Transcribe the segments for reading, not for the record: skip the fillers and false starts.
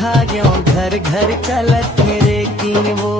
सुखा गयो घर घर चलत मेरे की वो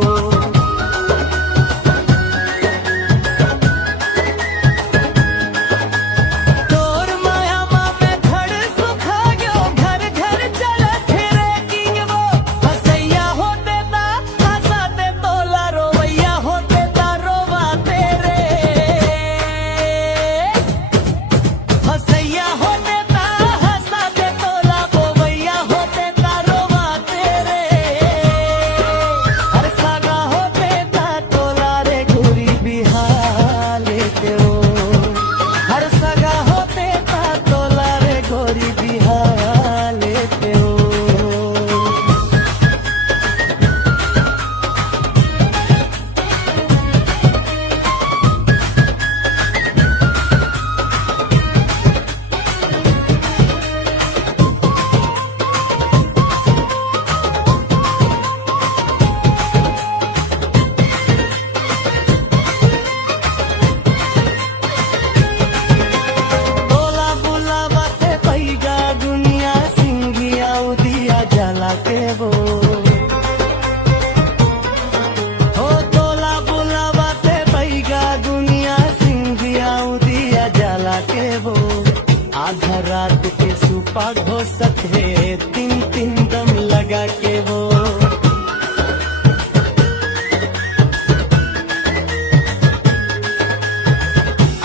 आधा रात के सुपा घोसत है तीन तीन दम लगा के वो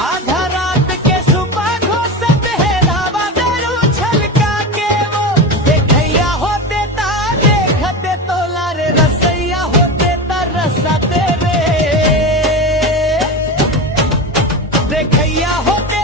आधा रात के सुपा घोसत है धावा दारू छलका के वो देखैया होते ता देखते तोला रे रसैया होते ता रसा तेरे देखैया होते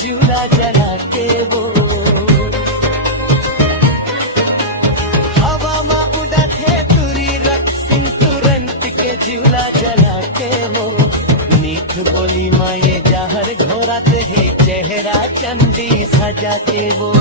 झूला जला के वो हवा में उड़ा थे तुरी रक्सिन तुरंत के झूला जला के वो मीठ बोली माँ ये जहर घोरत है चेहरा चंदी सजा के वो